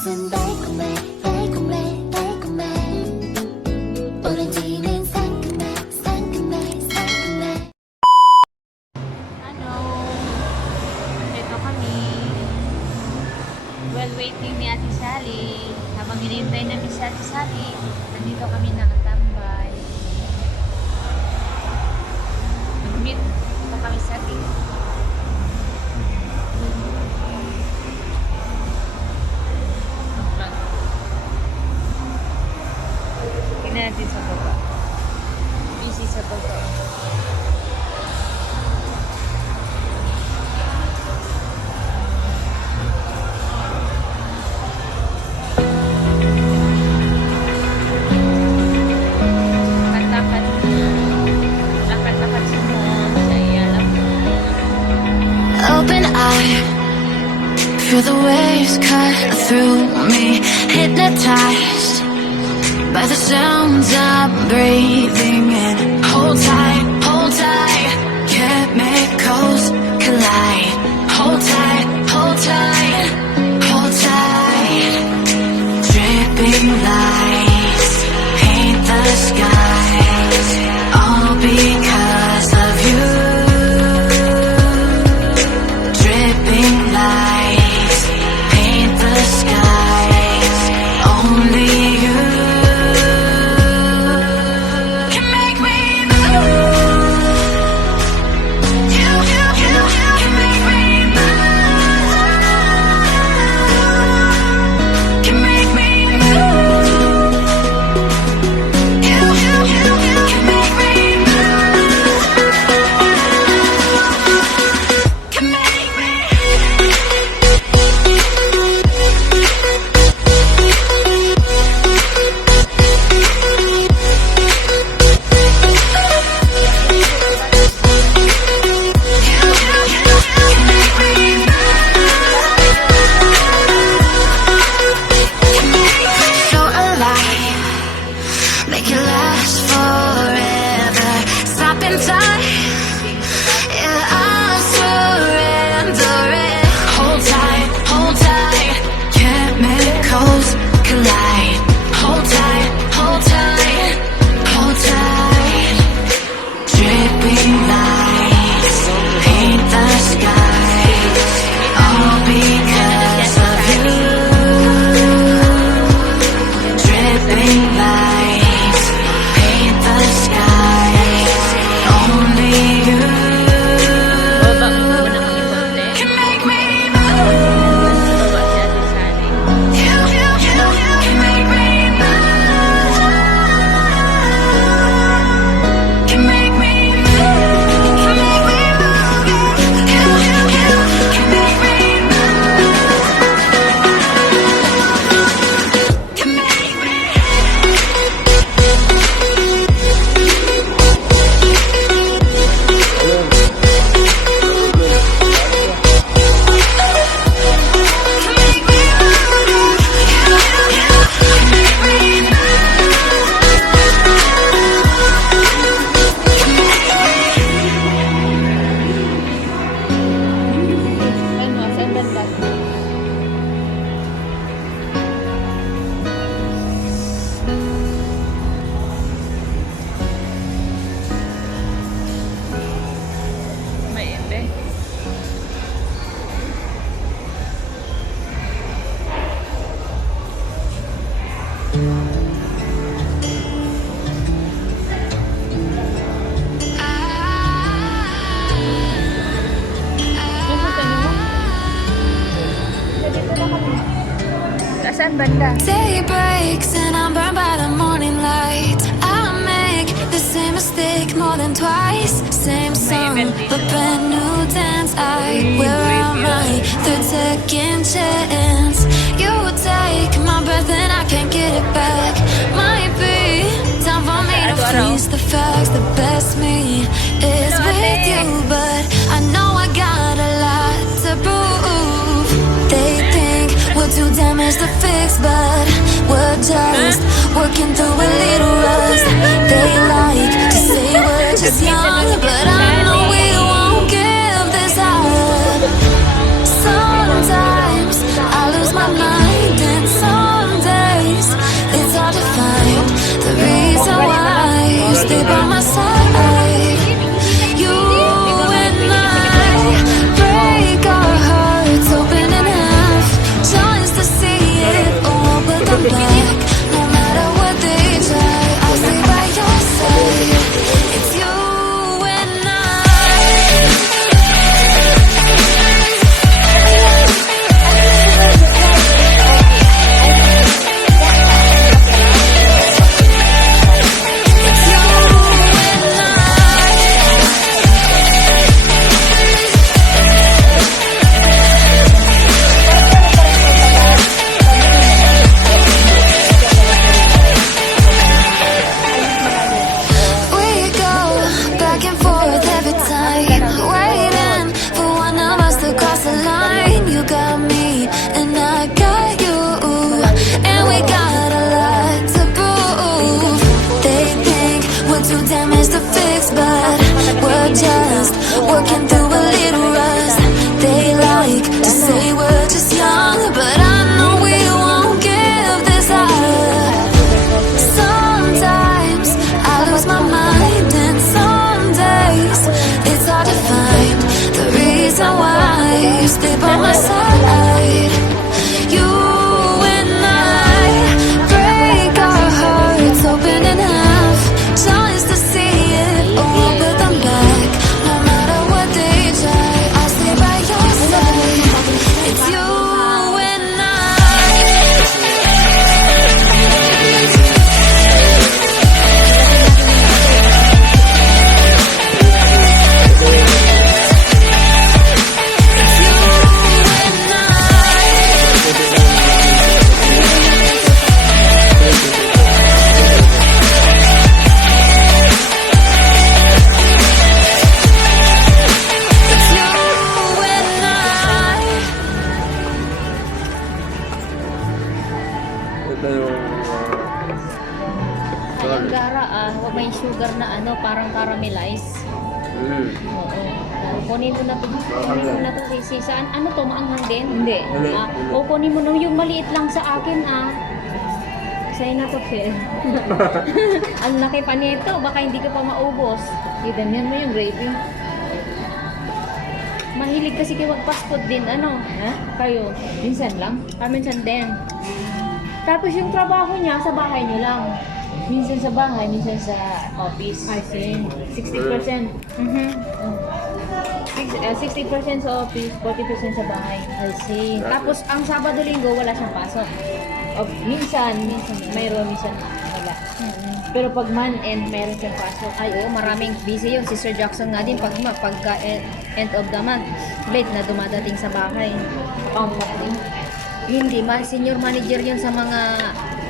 입맛은 달콤해 달콤해 달콤해 오렌지는 상큼해 상큼해 상큼해. Ano? Dito kami. While waiting ni Ate Sally, habang hinihintay namin si Ate Sally, nandito kami nakatambay. Nag-meet pa kami sa ating. Tingnan natin sa baba. Busy sa baba. Lakad-lakad sa mall. Sa iyalam mo. Open eye, feel the waves cut through me, hypnotized by the sounds I'm breathing in. Hold tight, chemicals collide. Hold tight, hold tight, hold tight. Dripping lights paint the skies, all because of you. Dripping lights paint the skies, only you can make me move. You can make me move. Can make me move. You can make me move. Can make me. So alive, make it last forever. Stop in time, yeah, I surrender it. Hold tight, chemicals collide. Hold tight, hold tight, hold tight. Dripping lights paint the skies, all because of you. Dripping lights paint the skies, only you Baba mo na kami konti. can make me move. Baba si Ate Sally. You can make me move. Can make me move. Can make me move. You can make me move. Can make me. Can make me move. Can make me Ano, saan banda? May ebe. Nasaan mo? Dito na kami. Saan banda? Day breaks and I'm burned by the morning light. I make the same mistake more than twice. Same song, but brand new dance. Where am I? Third second chance. You take my breath and I can't get it back. Might be time for me to face the facts. The best me is with you, but I know I got a lot to prove. They think we're too damaged to fix, but we're just working through a little rust. They like to say we're just young, but I know we won't give this up. Sometimes I lose my mind and working through a little rust. They like to say we're just young, but I know we won't give this up. Sometimes I lose my mind, and some days it's hard to find the reason why you stay by my side. You and I break our hearts open in half just to see it. I won't put them back, no matter what they try. I'll stay by your side. It's you and Ito yung Ayan, Gara, huwag may sugar na ano, parang caramelized. Oo. Kunin mo na to. Kunin mo na to. Saan? Ano to? Maanghang din? Hindi. O kunin mo na yung maliit lang sa akin Sa'yo na to, Phil. Ang laki pa nito. Baka hindi ka pa maubos. Iganyan mo yung gravy. Mahilig kasi kayo mag-fast food din. Ano? Ha? Kayo, minsan lang. Minsan din. Tapos yung trabaho niya, sa bahay niyo lang. Minsan sa bahay, minsan sa office. I see. 60%. Mhm. 60% sa office, 40% sa bahay. I see. Tapos ang Sabado-Linggo, wala siyang pasok. O, minsan mayroon, minsan wala. Pero pag month-end, mayroon siyang pasok. Ay, oo, maraming busy yun. Si Sir Jackson nga din, pagka end of the month, late na dumadating sa bahay. Accounting. Hindi, senior manager yun sa mga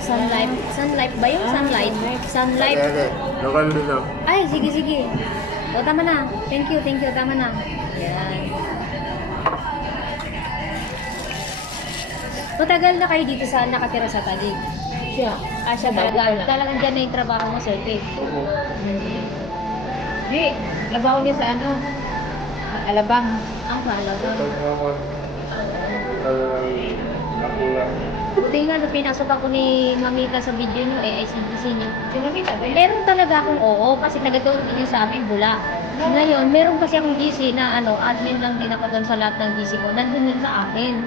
Sun Life. Sun Life ba yun? Sunlight? Sun Life. lokal din ako. Ay, sige. O, tama na. Thank you. Tama na. Yan. Matagal na kayo dito nakatira sa Taguig? Siya. Siya talagang dyan na yung trabaho mo, Sir Kate. Di, labaw niya sa ano? Alabang. Ang mahalaga. Nakula. Buti nga, nung pinasok ako ni Mamita sa video nyo, ICDC nyo. Sinamita ba yun? Meron talaga akong oo, kasi nag-download din sa amin, bula. Ngayon, meron kasi akong GC na admin lang din ako doon sa lahat ng GC ko. Nandun yun sa akin.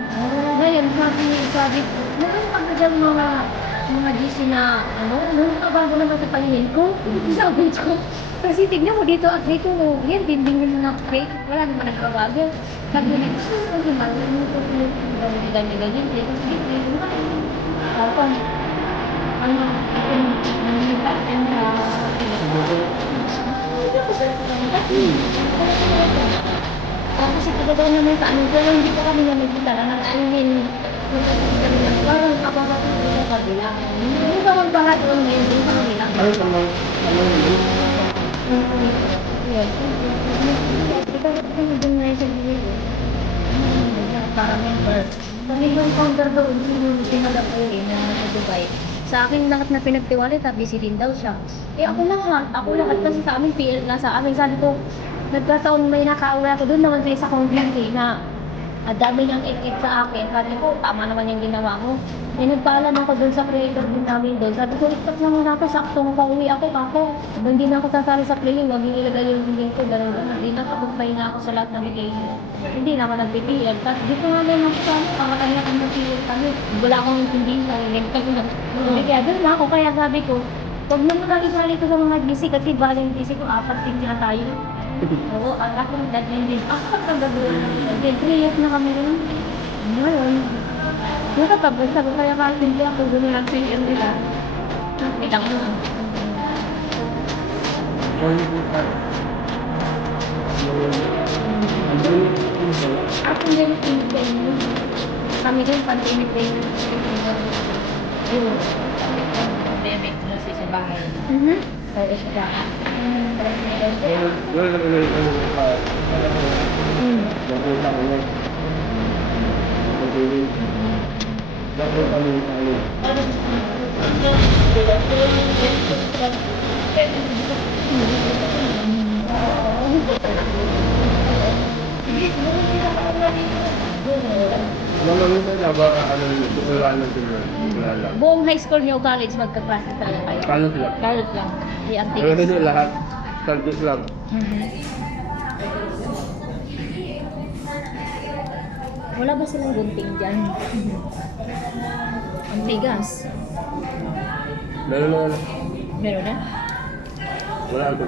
Ngayon, sabi, meron pa na dyan mga GC na, meron ka bago naman sa paningin ko. Sabi ko, kasi tignan mo dito at dito, yan, dinding mo na fake. Wala naman nagbabago. Sabi ko, ganyan. Tapos ipagadaw naman sa pero hindi pa kami na nagkita ng parang kapapatid ko sa kabila. Hindi pa magbahat doon ngayon, hindi pa kami lang. Ano sa mga Yes. Ikaw mo din ngayon sa video. Para member. Kami yung founder doon, yung tinagap ko na sa Dubai. Sa akin lahat na pinagtiwala, busy din daw siya. Ako lahat kasi sa amin, PL na sa amin. Sabi ko, nagkataon may nakauwi ako doon naman sa isa kong beauty na ang dami niyang ikit sa akin. Sabi ko, tama naman yung ginawa ko. Nagpaalam ako doon sa creator din namin doon. Sabi ko, ikot na muna ako, saktong pauwi ako. Hindi na ako sasali sa playing, wag yung ilagay yung bigay ko. Hindi na kapagpay na ako sa lahat ng bigay ko. Hindi na ako nag-PPL. Tapos dito nga lang ako sa pangatanya kong nag-PPL kami. Wala akong hindi sa kaya doon na ako, kaya sabi ko, huwag na muna isali ko sa mga GC kasi baling GC ko, 4 team na tayo. Oo, ang ako nag-dadmin din. Ang gagawin natin. 3 years na kami rin. Ngayon, nakatapos ako kaya kasi hindi ako gano'n ang PM nila. Ilang mo. Ako din pinipin mo. Kami din pag-pinipin. Yun. Pandemic na sa bahay. Kaya siya. Mga minsan na ba, ano yun, tutulaan lang din yun. Wala lang. Buong high school niyo college magkaklase talaga kayo. Kano sila? College lang. Di Pero antiques. hindi lahat. Subject lang. Wala ba silang gunting dyan? Ang tigas. Meron na wala. Meron na? Wala ako.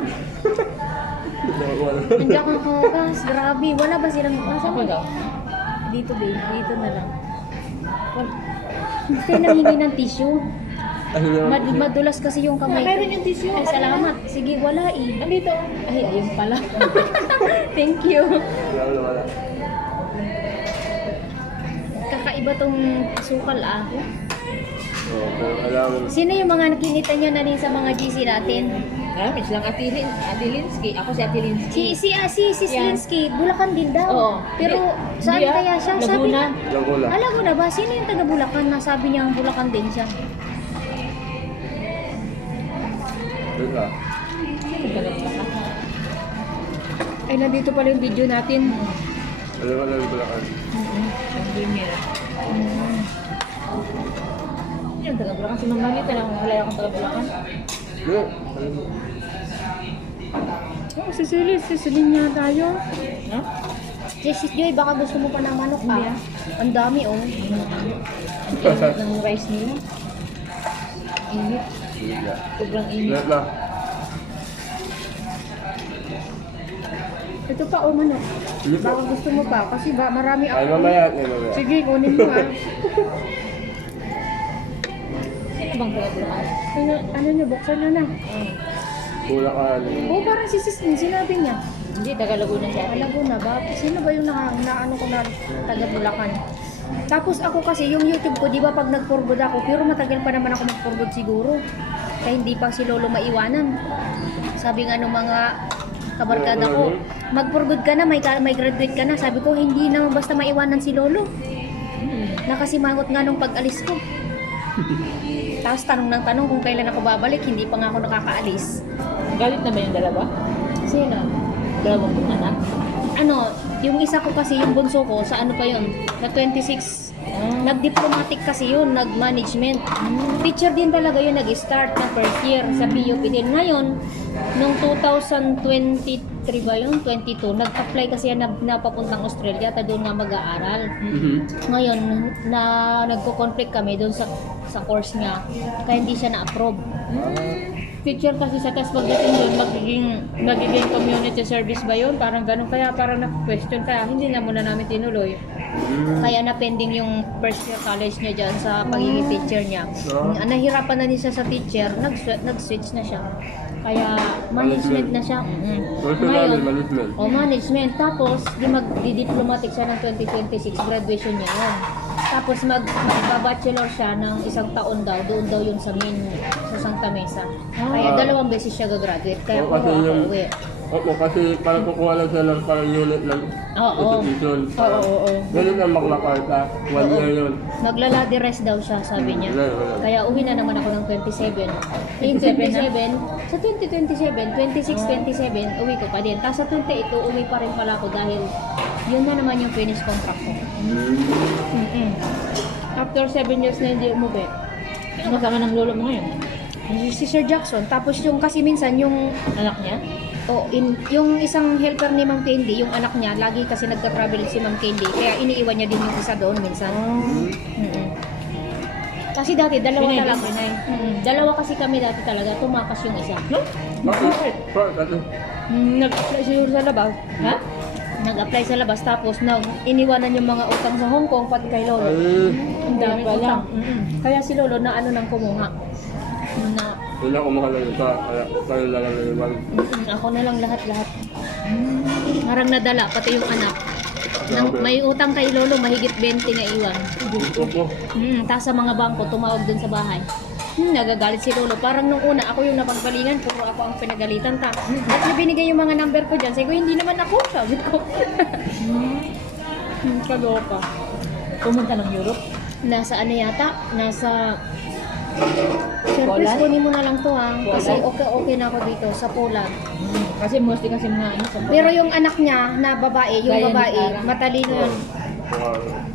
Wala. Hindi ako nakakas. Grabe. Wala ba silang... Nasa Ako daw. Dito babe. Dito na lang. Hindi nang hingi ng tissue. Madulas kasi yung kamay. Meron yung tissue. Ay, salamat. Sige, wala eh. Andito. Ay, ayun pala. Thank you. Wala. Kakaiba tong sukal ah. Oo, pero alam. Sino yung mga nakikita niyo na rin sa mga GC natin? Marami silang Atilinsky. Ako si Atilinsky. Si Slinsky, Bulacan din daw. Oo. Pero saan Hindi, kaya siya? Sabi Laguna. Laguna. Alam ko na ba? Sino yung taga Bulacan na sabi niya ang Bulacan din siya? Wait lang. Ay, nandito pala yung video natin. Alam ka lang Bulacan. Ang Lumira. Yan, taga-Bulacan. Si Mama Nita lang. Wala akong taga-Bulacan. Hindi. Oh, sisilin niya tayo. Ha? Sis Joy, baka gusto mo pa ng manok Hindi ah. ah. Ang dami oh. Ang init ng rice nila. Init. Hindi. Sobrang init. Wait lang. Ito pa oh manok. Sige po. Baka gusto mo pa kasi ba marami Ay, ako. mamaya. Ay, mamaya. Sige, kunin mo ah. Sino bang taga-Bulacan? Ano niya, buksan niyo na. Bulacan. Oo, parang si Sis, sinabi niya. Hindi, taga-Laguna siya. Alam ko na ba? Sino ba yung naano ko na taga Bulacan? Tapos ako kasi, yung YouTube ko, di ba pag nag-forward ako, pero matagal pa naman ako mag-forward siguro. Kaya hindi pa si Lolo maiwanan. Sabi nga nung mga kabarkada ko, mag-forward ka na, may graduate ka na. Sabi ko, hindi naman basta maiwanan si Lolo. Nakasimangot nga nung pag-alis ko. Tapos tanong ng tanong kung kailan ako babalik, hindi pa nga ako nakakaalis. Galit na ba yung dalawa? Sino? Dalawang anak? Ano, yung isa ko kasi, yung bunso ko, sa ano pa yun? Sa 26. Nag-diplomatic kasi yun, nag-management. Teacher din talaga yun, nag-start na first year sa PUP din. Ngayon, nung 2023 ba yun? 22, nag-apply kasi yan na papuntang Australia, ta doon nga mag-aaral. Ngayon, nagko-conflict kami doon sa course niya, kaya hindi siya na-approve. Teacher kasi sa tas pagdating doon, magiging community service ba yun? Parang ganun, kaya parang na-question, kaya hindi na muna namin tinuloy. Kaya na-pending yung first year college niya dyan sa pagiging teacher niya. Nahirapan na din siya sa teacher, nag-switch na siya. Kaya management na siya. Personal management. Management. Tapos, mag-diplomatic siya ng 2026, graduation niya yun. Tapos mag-bachelor siya ng isang taon daw, doon daw yun sa main, sa Santa Mesa. Kaya 2 beses siya gagraduate, kaya Oo, puro kasi ako yung- uwi. Oo, kasi parang kukuha lang siya ng parang unit ng Oo. institution. Oo. Ganun ang maglakarta. 1 year yun. Maglaladi rest daw siya, sabi niya. Wala. Kaya uwi na naman ako ng 27. Yung 27, sa 2027, 26, 27, uwi ko pa din. Tapos sa 28, uuwi pa rin pala ako dahil yun na naman yung finish contract ko. After 7 years na hindi umuwi. Sino kasama ng lolo mo ngayon? Si Sir Jackson. Tapos yung kasi minsan yung Anak niya? yung isang helper ni Ma'am Candy, yung anak niya, lagi kasi nagka-travel si Ma'am Candy. Kaya iniiwan niya din yung isa doon minsan. Kasi dati, dalawa Pinay, talaga. pinay. Dalawa kasi kami dati talaga, tumakas yung isa. Bakit? Bakit? Nag-apply siguro sa labas. Ha? Nag-apply sa labas, tapos iniwanan yung mga utang sa Hong Kong, pati kay Lolo. Ay, Ang dami Kaya pala. utang. Kaya si Lolo na ano nang kumuha. Na, wala akong makalang ito. Kaya lang ang iwan. ako na lang lahat-lahat. Marang nadala, pati yung anak. May utang kay Lolo, mahigit 20 na iwan. Opo. Tapos sa mga bangko, tumawag dun sa bahay. Nagagalit si Lolo. Parang nung una, ako yung napagbalingan, puro ako ang pinagalitan. At niya binigay yung mga number ko dyan. Sabi ko, hindi naman ako. Sabi ko. Kaloka. Pumunta ng Europe? Nasa ano yata? Nasa... Sir, Poland? please kunin mo na lang to ha. Kasi Poland? okay na ako dito sa Poland. Kasi mostly kasi mga ano sa Pero yung anak niya na babae, yung Gaya ni babae, Tara. matalino yun.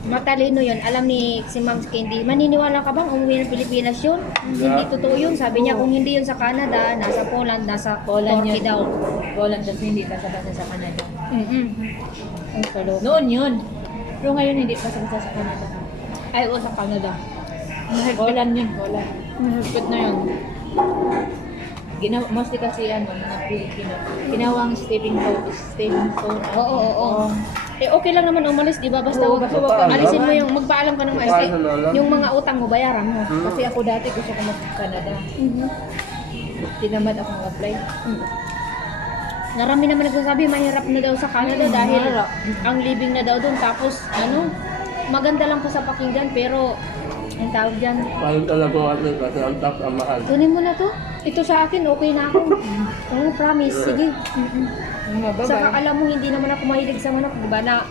Matalino yun. Alam ni si Ma'am Candy, maniniwala ka bang umuwi ng Pilipinas yun? Hindi totoo yun. Sabi niya kung hindi yun sa Canada, nasa Poland, nasa Poland Turkey yun. daw. Poland kasi hindi basta-basta sa Canada. Ang salo. Noon yun. Pero ngayon hindi basta-basta sa Canada. Ay, o sa Canada. Poland yun, Poland. Mahigpit na yun. Mostly kasi mga Pilipino. Ginawang stepping stone. Oo. Eh, okay lang naman umalis, di ba? Basta Oo, wag basta wag kang alisin mo alaman. yung, magpaalam ka ng maayos. Magpaalam na lang. Yung mga utang mo, bayaran mo. Kasi ako dati gusto ko mag-Canada. Tinamad ako mag-apply. Narami naman nagsasabi, mahirap na daw sa Canada dahil mahirap. ang living na daw doon. Tapos, maganda lang po sa pakinggan, pero, ang tawag dyan, Parang talaga natin kasi ang tax ang mahal. kunin mo na to. Ito sa akin, okay na ako. Promise, sige. Saka Bye-bye. alam mo, hindi naman ako mahilig sa manok, di ba? Na